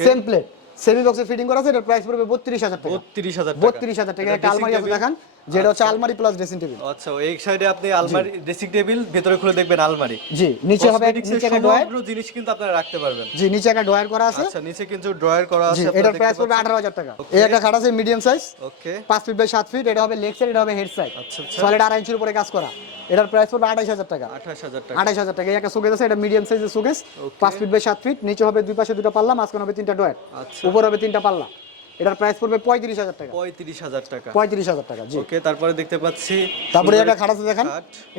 same plate semi বক্সে ফিটিং করা আছে এটার প্রাইস পড়বে বত্রিশ হাজার টাকা। বত্রিশ হাজার টাকা। বত্রিশ হাজার টাকা। একটা আলমারি আছে দেখান। যেটা হচ্ছে আলমারি প্লাস ড্রেসিং টেবিল আচ্ছা এই সাইডে আপনি আলমারি ড্রেসিং টেবিল ভেতরে খুলে দেখবেন আলমারি। জি নিচে হবে নিচে একটা ড্রয়ার জিনিস কিন্তু আপনারা রাখতে পারবেন। জি নিচে একটা ড্রয়ার করা আছে। আচ্ছা নিচে কিন্তু ড্রয়ার করা আছে এটার প্রাইস পড়বে আঠারো হাজার টাকা। এই একটা খাট আছে মিডিয়াম সাইজ ওকে পাঁচ ফিট বাই সাত ফিট এটা হবে লেগ সাইড এটা হবে হেড সাইড আচ্ছা সলিড আড়াই ইঞ্চির উপরে কাজ করা। এটার প্রাইস পড়বে আঠাইশ হাজার টাকা। আঠাশ হাজার টাকা। আঠাইশ হাজার টাকা। এই একটা সুকেস আছে এটা মিডিয়াম সাইজের সুকেস Okay. পাঁচ ফিট বাই সাত ফিট নিচে হবে দুই পাশে দুটো পাল্লা মাঝখানে হবে তিনটা ডয়ার আচ্ছা। উপর হবে তিনটা পাল্লা। এটার প্রাইস পড়বে পঁয়ত্রিশ হাজার টাকা। পঁয়ত্রিশ হাজার টাকা। পঁয়ত্রিশ হাজার টাকা জি। ওকে তারপরে দেখতে পাচ্ছি তারপরে একটা খাট আছে দেখেন।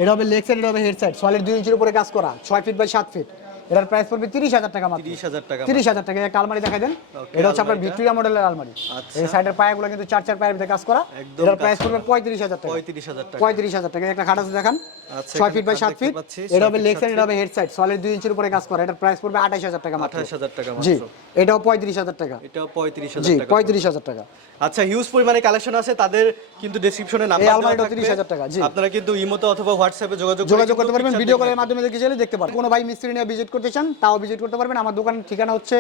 এটা হবে লেগ সাইড এটা হবে হেড সাইড সলিড দুই ইঞ্চির উপরে কাজ করা ছয় ফিট বাই সাত ফিট এটার প্রাইস পড়বে তিরিশ হাজার টাকা মাত্র। তিরিশ হাজার টাকা তিরিশ হাজার টাকা। একটা আলমারি দেখাই দেন। এটা হচ্ছে আপনার ভিক্টোরিয়া মডেলের আলমারি। আচ্ছা। এই সাইডের পায়াগুলো কিন্তু চার চার পায়ের ভিতরে কাজ করা। এটার প্রাইস পড়বে পঁয়ত্রিশ হাজার টাকা। পঁয়ত্রিশ হাজার টাকা। পঁয়ত্রিশ হাজার টাকা। একটা খাট আছে দেখান। আচ্ছা, ছয় ফিট বাই সাত ফিট এটা হবে লেগ সাইড এটা হবে হেড সাইড সলিড দুই ইঞ্চির উপরে কাজ করা। এটার প্রাইস পড়বে আঠাশ হাজার টাকা মাত্র। আঠাশ হাজার টাকা জি এটাও পঁয়ত্রিশ হাজার টাকা। এটাও পঁয়ত্রিশ হাজার টাকা পঁয়ত্রিশ হাজার টাকা। আচ্ছা হিউজ পরিমাণে কালেকশন আছে। তাদের কিন্তু ডেসক্রিপশনে নাম্বার আলমারিটাও থাকবে। 30,000 টাকা, জি। আপনারা কিন্তু ইমোতে অথবা হোয়াটসঅ্যাপে যোগাযোগ যোগাযোগ করতে পারবেন ভিডিও কলের মাধ্যমে দেখে চাইলে দেখতে পারবেন। কোনো ভাই মিস্ত্রি নিয়ে ভিজিট করতে চান তাও ভিজিট করতে পারবেন। আমার দোকানের ঠিকানা হচ্ছে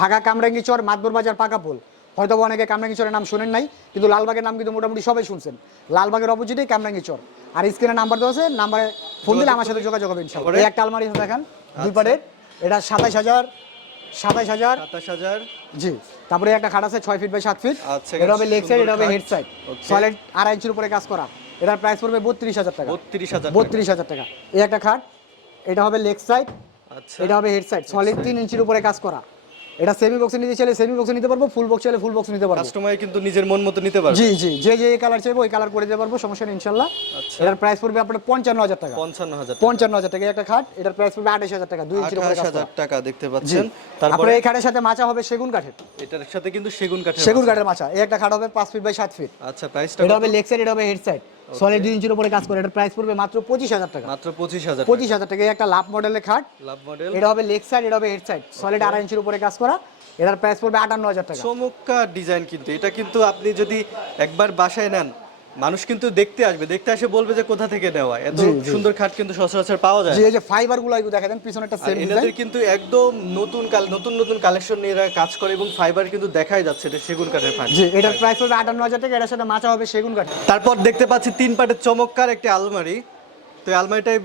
ঢাকা কামরাঙ্গি চর মাতবর বাজার পাকাপোল। হয়তো অনেকে কামরাঙ্গি চরের নাম শুনেন নাই কিন্তু লালবাগের নাম কিন্তু মোটামুটি সবাই শুনছেন। লালবাগের অপোজিটেই কামরাঙ্গি চর। আর স্ক্রিনে নাম্বার দেওয়া আছে নাম্বারে ফোন দিলে আমার সাথে যোগাযোগ হবে ইনশাআল্লাহ? এই একটা আলমারি দেখেন দুই আচ্ছা। পাটের। এটা সাতাইশ হাজার সাতাইশ হাজার। সাতাশ হাজার। জি। তারপরে একটা খাট আছে ছয় ফিট বাই সাত ফিট আচ্ছা, এটা হবে লেগ সাইড এটা হবে হেড সাইড. সলিড আড়াই ইঞ্চির উপরে কাজ করা। এটার প্রাইস পড়বে বত্রিশ হাজার টাকা। বত্রিশ হাজার বত্রিশ হাজার টাকা। এই একটা খাট এটা হবে লেগ সাইড এটা হবে হেড সাইড সলিড তিন ইঞ্চির উপরে কাজ করা। এটা সেমি বক্সে নিতে চাইলে সেমি বক্সে নিতে পারব ফুল বক্স চাইলে ফুল বক্স নিতে পারব। কাস্টমার কিন্তু নিজের মন মতো নিতে পারবে। জি জি যে যে কালার চাইব ওই কালার করে দিতে পারব সমস্যা নেই ইনশাল্লাহ। আচ্ছা। এটার প্রাইস পড়বে আপনার পঞ্চান্ন হাজার টাকা। পঞ্চান্ন হাজার পঞ্চান্ন হাজার টাকা একটা খাট এটার প্রাইস পড়বে আঠাশ হাজার টাকা দুই ইঞ্চির উপরে আঠাশ কাজ হাজার করা টাকা দেখতে পাচ্ছেন। তারপরে এই খাটের সাথে মাচা হবে সেগুন কাঠের। এটার সাথে কিন্তু সেগুন কাঠের সেগুন। কাঠের মাচা। এই একটা খাট হবে পাঁচ ফিট বাই সাত ফিট আচ্ছা প্রাইসটা এটা হবে লেগ সাইড এটা হবে হেড সাইড সলিড দুই ইঞ্চির উপরে কাজ করে এটার প্রাইস পড়বে মাত্র পঁচিশ হাজার টাকা। মাত্র পঁচিশ হাজার পঁচিশ হাজার টাকা। একটা লাভ মডেলের খাট। লাভ মডেল এটা হবে লেগ সাইড এটা হবে হেড সাইড সলিড আড়াই ইঞ্চির উপরে কাজ করা। এটার প্রাইস পড়বে আটান্ন হাজার টাকা। চমৎকার ডিজাইন কিন্তু। এটা কিন্তু আপনি যদি একবার বাসায় নেন মানুষ কিন্তু দেখতে আসবে দেখতে আসে বলবে যে কোথা থেকে নেওয়া। এত। সুন্দর খাট কিন্তু সচরাচর পাওয়া যায় এই যে ফাইবারগুলো একটু দেখা দেন পিছনে একটা সেম এনাদের কিন্তু একদম নতুন কাল নতুন নতুন কালেকশন নিয়ে এরা কাজ করে এবং ফাইবার কিন্তু দেখাই যাচ্ছে এটা সেগুন কাঠের ফাইবার জি এটার প্রাইস আটান্ন হাজার টাকা এটার সাথে মাচা হবে সেগুন কাঠ। তারপর দেখতে পাচ্ছি তিন পাটের চমৎকার একটি আলমারি। তো আলমারিটাই আলমারিটায়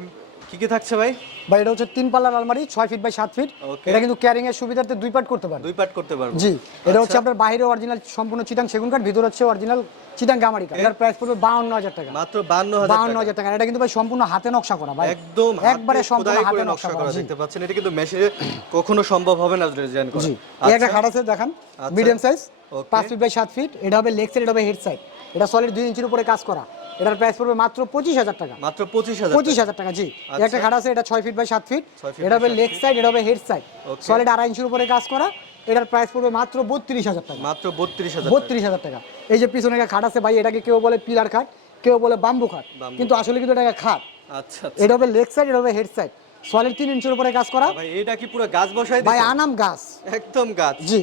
কি কি থাকছে ভাই? বা এটা হচ্ছে তিন পাল্লার আলমারি ছয় ফিট বাই সাত ফিট এটা কিন্তু ক্যারিং এর সুবিধার্থে দুই পার্ট করতে পারবে। দুই পাট করতে পারব। জি এটা হচ্ছে আপনার বাইরে অরিজিনাল সম্পূর্ণ চিটাং সেগুন কাঠ ভিতর হচ্ছে অরিজিনাল চিটাং গামারি কাঠ। এটার প্রাইস পড়বে বাউন্ন হাজার টাকা। মাত্র বান্ন হাজার বাউন্ন হাজার টাকা। এটা কিন্তু ভাই সম্পূর্ণ হাতে নকশা করা ভাই। একদম একবারে সম্পূর্ণ হাতে নকশা করা দেখতে পাচ্ছেন? এটা কিন্তু মেশিনে কখনো সম্ভব হবে না ডিজাইন করা। জি। এই একটা আচ্ছা, খাট আছে দেখেন। আচ্ছা। Medium size Okay. পাঁচ ফিট বাই সাত ফিট এটা হবে লেগ সাইড এটা হবে হেড সাইড এটা সলিড দুই ইঞ্চির উপরে কাজ করা। এটার প্রাইস পড়বে মাত্র পঁচিশ হাজার টাকা। মাত্র পঁচিশ হাজার পঁচিশ হাজার টাকা জি। একটা খাট আছে এটা ছয় ফিট বাই সাত ফিট এটা হবে লেগ সাইড এটা হবে হেড সাইড. সলিড আড়াই ইঞ্চির উপরে কাজ করা। এটার প্রাইস পড়বে মাত্র বত্রিশ হাজার টাকা। মাত্র বত্রিশ হাজার বত্রিশ হাজার টাকা। এই যে পিছনে একটা খাট আছে ভাই এটাকে কেউ বলে পিলার খাট কেউ বলে বাম্বু খাট। কিন্তু আসলে কিন্তু এটা একটা খাট। আচ্ছা আচ্ছা। এটা হবে লেগ সাইড এটা হবে হেড সাইড সলিড তিন ইঞ্চের উপরে কাজ করা। ভাই এটা কি পুরো গাছ বসাই ভাই? আনাম গাছ। একদম গাছ। জি।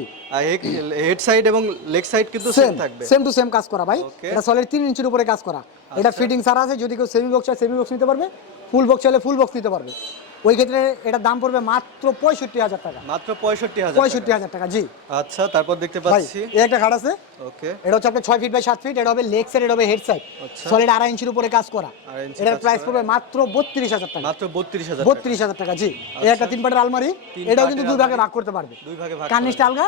হেড সাইড এবং লেগ সাইড কিন্তু সেম থাকবে। সেম টু সেম কাজ করা ভাই। আচ্ছা। এটা সলিড তিন ইঞ্চের উপরে কাজ করা। এটা ফিটিং সারা আছে যদি কেউ সেমি বক্স চায় সেমি বক্স নিতে পারবে। ফুল বক্স চাইলে ফুল বক্স নিতে পারবে। ওই ক্ষেত্রে এটা দাম পড়বে মাত্র পঁয়ষট্টি হাজার টাকা। মাত্র পঁয়ষট্টি হাজার পঁয়ষট্টি হাজার টাকা জি। আচ্ছা তারপর দেখতে পাচ্ছি। এই একটা খাট আছে। ওকে। এটা হচ্ছে আপনার ছয় ফিট বাই সাত ফিট এটা হবে লেগ সাইড এটা হবে হেড সাইড আচ্ছা। সলিড আড়াই ইঞ্চির উপরে কাজ করা। এটার প্রাইস পড়বে মাত্র বত্রিশ হাজার টাকা। মাত্র বত্রিশ হাজার বত্রিশ হাজার টাকা জি। এই একটা তিন পাটের আলমারি এটাও কিন্তু দুই ভাগে ভাগ করতে পারবে। দুই ভাগে ভাগ কার্নিশটা আলগা?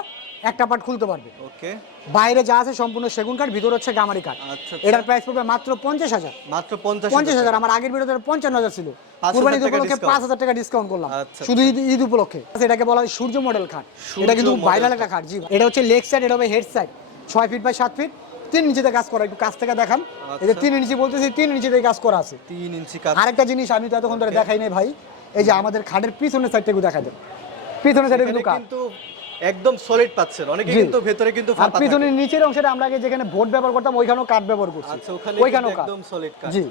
একটা পার্ট খুলতে পারবে। ওকে বাইরে যা আছে সম্পূর্ণ সেগুন কাঠ ভিতর হচ্ছে গামারি কাঠ। আচ্ছা, এটার প্রাইস পড়বে মাত্র পঞ্চাশ হাজার। মাত্র পঞ্চাশ পঞ্চাশ হাজার আমার আগের ভিডিওতে পঞ্চান্ন হাজার ছিল। কুরবানি ঈদ উপলক্ষে পাঁচ হাজার টাকা ডিসকাউন্ট করলাম। আচ্ছা। শুধু ঈদ উপলক্ষে। আচ্ছা, এটাকে বলা হয় সূর্য মডেল খাট। এটা কিন্তু ভাইরাল একটা খাট। জি এটা হচ্ছে লেগ সাইড এটা হবে হেড সাইড ছয় ফিট বাই সাত ফিট তিন ইঞ্চিতে কাজ করা একটু কাছ থেকে দেখান। এই যে আচ্ছা। তিন ইঞ্চি বলতেছি তিন ইঞ্চিতে কাজ করা আছে। তিন ইঞ্চি কাজ। আরেকটা জিনিস আমি তো এতক্ষণ ধরে দেখাই নাই ভাই এই যে আমাদের খাটের পিছনের সাইডটা একটু দেখা দেন পিছনের সাইডে কিন্তু একদম সলিড পাচ্ছেন। অনেকে কিন্তু ভেতরে কিন্তু ফাঁপা। পিছনের নিচের অংশটা আমরা আগে যেখানে বোর্ড ব্যবহার করতাম ওইখানেও কাঠ ব্যবহার করছি। আচ্ছা ওখানে ওইখানেও একদম সলিড কাজ জি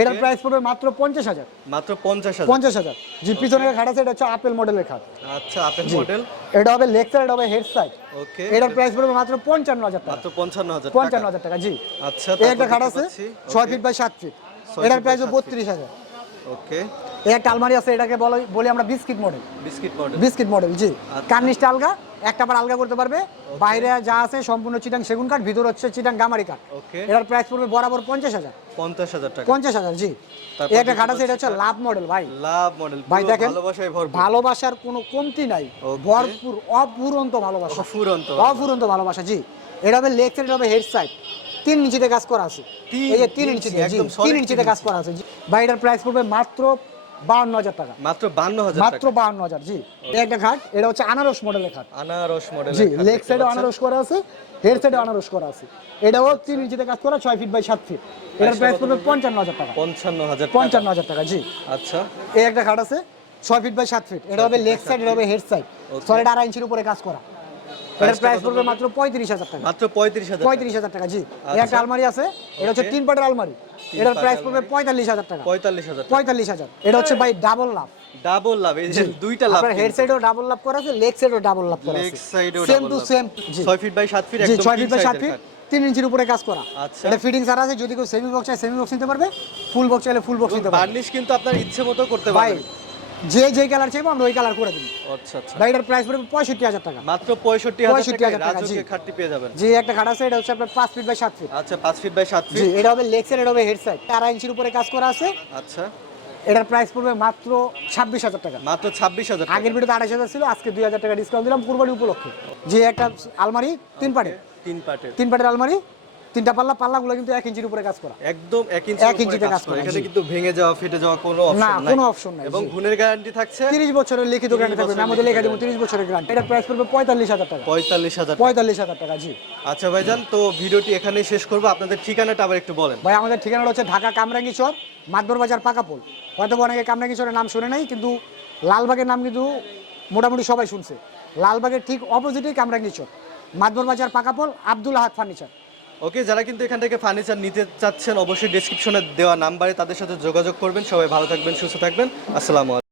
এটার প্রাইস পড়বে মাত্র পঞ্চাশ হাজার। মাত্র পঞ্চাশ হাজার। পঞ্চাশ হাজার। জি পিছনের খাট আছে এটা হচ্ছে আপেল মডেলের খাট। আচ্ছা আপেল মডেল এটা হবে সাইড এটা হবে হেড সাইড ওকে এটার প্রাইস পড়বে মাত্র পঞ্চান্ন হাজার টাকা। মাত্র পঞ্চান্ন হাজার পঞ্চান্ন হাজার টাকা জি। আচ্ছা এই একটা খাট আছে পাচ্ছি। ছয় ফিট বাই সাত ফিট এটার প্রাইস সাত feet। বত্রিশ হাজার। ওকে এই একটা আলমারি আছে এটাকে বলে বলি আমরা biscuit model biscuit model biscuit model জি। আচ্ছা। কার্নিশটা আলগা একটা বার আলগা করতে পারবে। বাইরে যা আছে সম্পূর্ণ চিটাং সেগুন কাঠ ভিতর হচ্ছে চিটাং গামারি কাঠ। এটার প্রাইস পড়বে বরাবর পঞ্চাশ হাজার। পঞ্চাশ হাজার টাকা। পঞ্চাশ হাজার জি। একটা খাট আছে এটা হচ্ছে লাভ মডেল ভাই। লাভ মডেল ভাই দেখেন ভালোবাসায় ভরপুর। ভালোবাসার কোনো কমতি নাই। ভরপুর অপুরন্ত ভালোবাসা। ফুরন্ত অপুরন্ত ভালোবাসা জি। এটা হবে লেগ সাইড হবে হেড সাইড তিন ইঞ্চিতে কাজ করা আছে। তিন এই যে তিন ইঞ্চিতে তিন ইঞ্চিতে কাজ করা আছে ভাই এটার প্রাইস পড়বে মাত্র বাউন্ন হাজার টাকা। মাত্র বান্ন হাজার মাত্র বাউন্ন হাজার জি। একটা খাট এটা হচ্ছে আনারস মডেলের খাট আনারস মডেল জি লেগ সাইডে আনারস করা আছে হেড সাইডে আনারস করা আছে। এটাও তিন ইঞ্চিতে কাজ করা ছয় ফিট বাই সাত ফিট এটার প্রাইস পড়বে পঞ্চান্ন হাজার টাকা। পঞ্চান্ন হাজার পঞ্চান্ন হাজার টাকা জি। আচ্ছা। এই একটা খাট আছে ছয় ফিট বাই সাত ফিট এটা হবে লেগ সাইড এটা হবে হেড সাইড সলিড আড়াই ইঞ্চির উপরে কাজ করা। এটার প্রাইস পড়বে মাত্র পঁয়ত্রিশ হাজার টাকা। মাত্র পঁয়ত্রিশ হাজার পঁয়ত্রিশ হাজার টাকা জি। একটা আচ্ছা। আলমারি আছে এটা হচ্ছে তিন পাটের আলমারি। এটার প্রাইস পড়বে পঁয়তাল্লিশ হাজার টাকা। পঁয়তাল্লিশ হাজার পঁয়তাল্লিশ হাজার। এটা হচ্ছে ভাই ডাবল লাভ ডাবল লাভ এই যে দুইটা লাভ আপনার হেড সাইডেও ডাবল লাভ করা আছে লেগ সাইডেও ডাবল লাভ করা লেগ আছে। সাইডেও সেম টু সেম জি। ছয় ফিট বাই সাত ফিট একদম ছয় king ফিট বাই সাত size এর ফিট তিন ইঞ্চির উপরে কাজ করা। আচ্ছা। এটা ফিটিং সারা আছে যদি কেউ সেমি বক্স চায় সেমি বক্স নিতে পারবে ফুল বক্স চাইলে ফুল বক্স নিতে পারবে। বার্নিশ কিন্তু আপনার ইচ্ছে মতো করতে ভাই পারবেন। যে যে কালার চাইব আমরা ওই কালার করে আচ্ছা আচ্ছা। প্রাইস পড়বে পঁয়ষট্টি হাজার টাকা। মাত্র পঁয়ষট্টি হাজার টাকা, জি। খাটটি পেয়ে যাবেন। একটা খাট আছে এটা হচ্ছে আপনার পাঁচ ফিট বাই সাত ফিট আচ্ছা পাঁচ ফিট বাই সাত জি ফিট এটা হবে লেগ সাইড এটা হবে হেড সাইড আড়াই ইঞ্চির উপরে কাজ করা আছে। আচ্ছা। এটার প্রাইস পড়বে মাত্র ছাব্বিশ হাজার টাকা। মাত্র ছাব্বিশ হাজার আগের ভিডিওতে আড়াইশ হাজার ছিল আজকে দুই হাজার টাকা ডিসকাউন্ট দিলাম কুরবানি উপলক্ষে। যে একটা আলমারি তিন পাটে তিন পাটের। তিন পাটের আলমারি তিনটা পাল্লা পাল্লাগুলো কিন্তু এক ইঞ্চির উপরে কাজ করা। একদম এক ইঞ্চি এক ইঞ্চিতে কাজ করা, এখানে কিন্তু ভেঙে যাওয়া ফেটে যাওয়া কোনো অপশন নাই। কোনো অপশন নাই এবং। গুণের গ্যারান্টি থাকছে তিরিশ বছরের লিখিত গ্যারান্টি থাকবে আমাদের লেখা দেবো তিরিশ বছরের গ্যারান্টি এটার প্রাইস পড়বে পঁয়তাল্লিশ হাজার টাকা। পঁয়তাল্লিশ হাজার পঁয়তাল্লিশ হাজার টাকা জি। আচ্ছা ভাইজান তো ভিডিওটি এখানেই শেষ করব। আপনাদের ঠিকানাটা আবার একটু বলেন। ভাই আমাদের ঠিকানাটা হচ্ছে ঢাকা কামরাঙ্গি চর মাদবর বাজার পাকাপোল হয়তো অনেকে কামরাঙ্গি চরের নাম শুনে নাই কিন্তু লালবাগের নাম কিন্তু মোটামুটি সবাই শুনছে। লালবাগের ঠিক অপোজিটেই কামরাঙ্গি চর মাদবর বাজার পাকাপোল আব্দুল আহাদ ফার্নিচার। ওকে, যারা কিন্তু এখান থেকে ফার্নিচার নিতে চাচ্ছেন, অবশ্যই ডিসক্রিপশনে দেওয়া নাম্বারে তাদের সাথে যোগাযোগ করবেন। সবাই ভালো থাকবেন, সুস্থ থাকবেন। আসসালামু